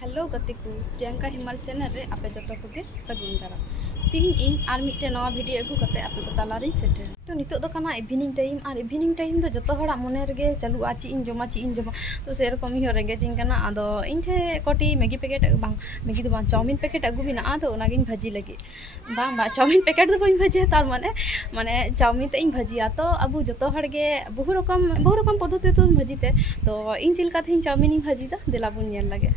Hello गति को प्रियंका हिमाल चैनल रे आपे जो को सगुन दारा तीन इन आर मिट्टे नवा वीडियो अगू करते आपे को तालारिन सेटर तो नितो दो कना इवनिंग टाइम तो जतो हड़ा मने रगे चालू आची इन जमा तो से रकम ही रेंगे जिंग कना आदो इन ठे कोटी मैगी पैकेट बांग मैगी दो बांग चाउमिन पैकेट अगू बिना आदो नागिन भाजी लगे बांग बा चाउमिन पैकेट दो बइन भाजी तार माने माने चाउमिन ते इन भाजिया तो अबू जतो हड़गे बहु रकम पद्धति तो भाजीते तो इन चिलका थे चाउमिन इन भाजी दा देला बुन नेल लगे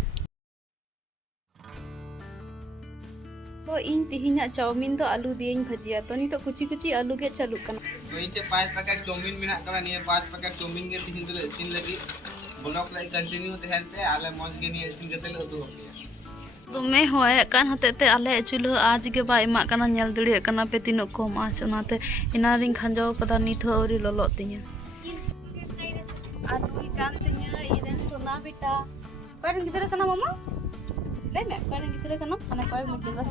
तो इन तिहिना चाउमिन तो आलू दिए भाजिया तो नी तो कुची आलू के चालू कना तो इनते 5 पैकेट चाउमिन मिना करा निये 5 पैकेट चाउमिन के तिहिन तो इसिन लगी ब्लॉग लाई कंटिन्यू तहन पे आले मौज के निये इसिन गते ले उतु होके तो मैं होय कान हते ते आले चुल्हा आज के बा एमा कना नेल दड़िए कना पे तिनो कम आस ओनाते इना रिंग खंजाव कदा निथ औरी ललो तिया आलू कान तिया इरेन सोना बेटा पर गिदरा कना मामा ले मैं पर गिदरा कना खाना पाए मैं कैमरा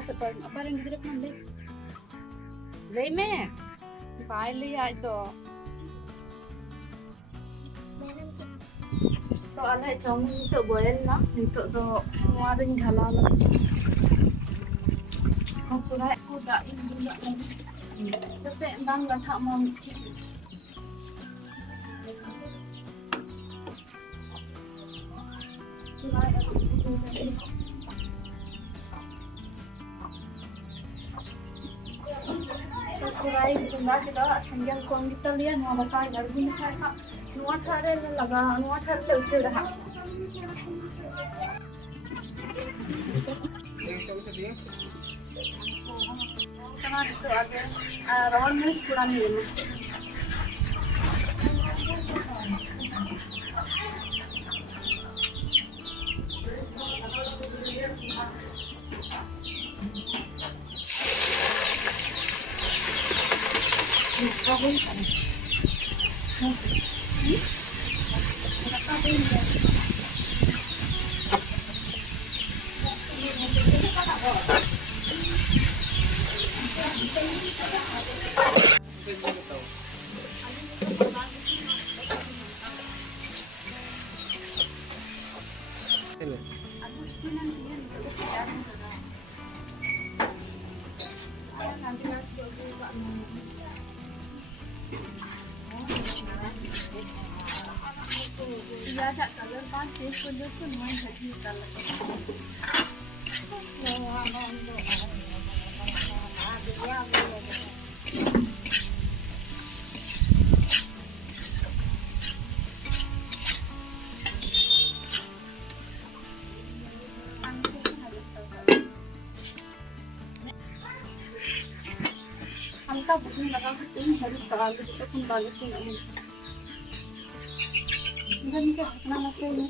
से पाए पर गिदरा कना ले मैं पाए ले आय तो आले चाउमिन नितो बोयल ना नितो दो नोआ रिंग ढाला ला हम पूरा कोदा इन दुला तते बांग लाठा मम Kurai jumlah kita senjang kong kita lihat mau apa yang harus saya nuat hari laga nuat hari terus dah. Karena itu ada rawan mis kurang ini. Ya tak kalau pasir pun main jadi kalau. Hangka bukan lagi kita hari terlalu kita pun balik ni. Ini kan nama saya ni.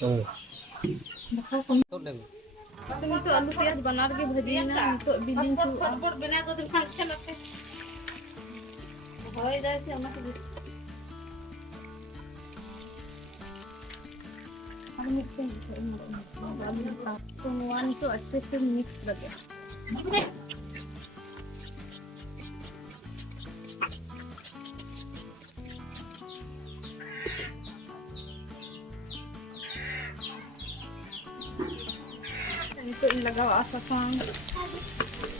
तो आलू प्याज बना के भजी ना तो billing तो और बना दो दिन अच्छा लगते होय जाए से हम मिक्स तो वन तो अच्छे से मिक्स लगे तो इन लगाओ ससांग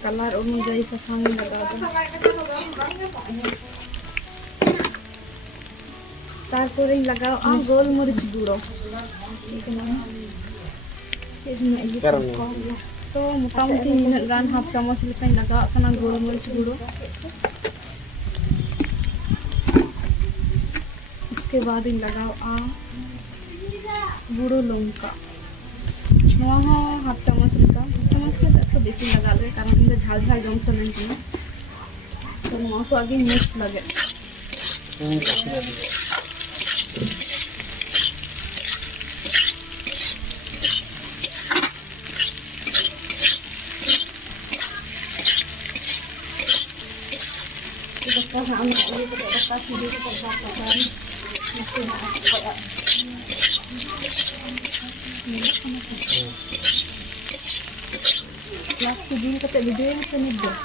कलर अनुयायी ससांग लगाओ तारपर इन लगाओ गोल मरीच गुड़ो तो मोटामुटी नीना गान हाफ चामच लेकान लगाओ कना गोल मरीच गुड़ो इसके बाद इन लगाओ गुड़ो लंका हाफ चामच लेका तो बेसी लगा ले कारण इन झाल झाल जम से नहीं तो नवा को आगे मिक्स लगे तो हम ये तो बता सीधे तो बात कर Last video kata video yang kena deh.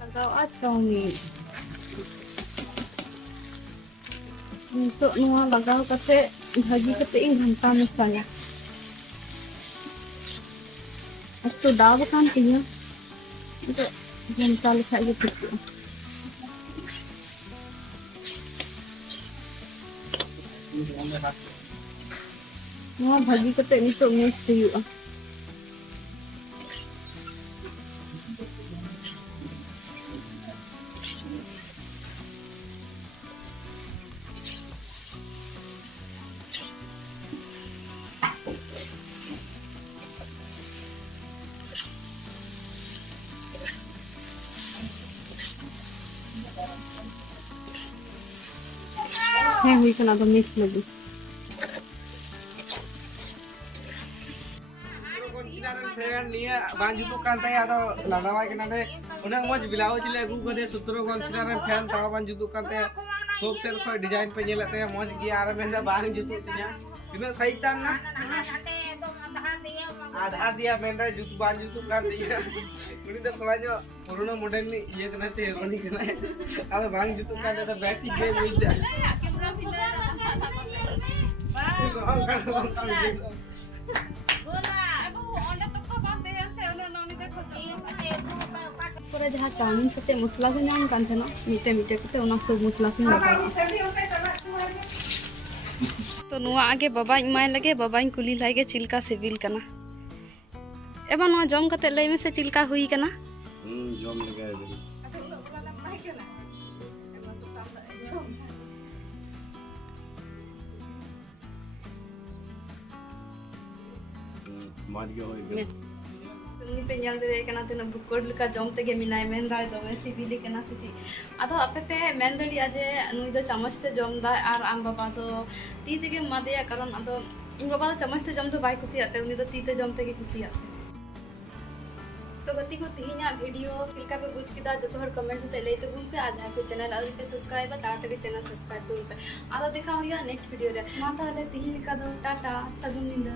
Kalau acau ni, नितो नुआ लगाव कते भाजी कते इन घंटा मसाला तो दाव कान तिया तो घंटा लिखा ये ठीक नुआ भाजी कते नितो मिक्स हुआ हुई कना तो मिक्स लगी फ्रेंड निया बांग जुतु कान ताया तो लादावाय कना दे उना मज बिलाओ चिले अगु कदे सुत्रो कॉन्सिडर फैन तावा बांग जुतु कान ताया सब सेल खो डिजाइन पे नेला ताया मज गिया आर मेंदा बांग जुतु तिया तिना सही ताम ना आधा दिया मेंदा जुतु बांग जुतु कान दिया उनी तो थोड़ा जो पुराना मॉडल नि ये कना से हेरोनी कना अब बांग जुतु कान तो बैठी के मिल जा पूरा जहाँ चाउमीन सते मसला को नाम कान थेनो मीटे मीटे कते ओना सब मसला को लगा तो नुआ आगे बाबा इमाय लगे बाबा इन कुली लागे चिलका सिविल कना एबा नुआ जम कते लई में से चिलका हुई कना जम लगे मार गया होय तुनी पे ñal de kana tena bukod leka jom tege minai menda dome sibil kana siji ado ape pe mendali aje nui do chamach te jom da ar an baba do ti tege madeya karon ado in baba do chamach te jom do bai kusi ate uni do ti te jom tege kusi ate तो गति को तिहिना video Chilka पे बुझ किदा जो तोहर comment ते लेते बुन पे आज है चैनल और पे सब्सक्राइब ताड़ाताड़ी चैनल सब्सक्राइब दुन पे आदा देखा होया नेक्स्ट वीडियो रे मा ताले तिहिन का दो टाटा सगुन निंदा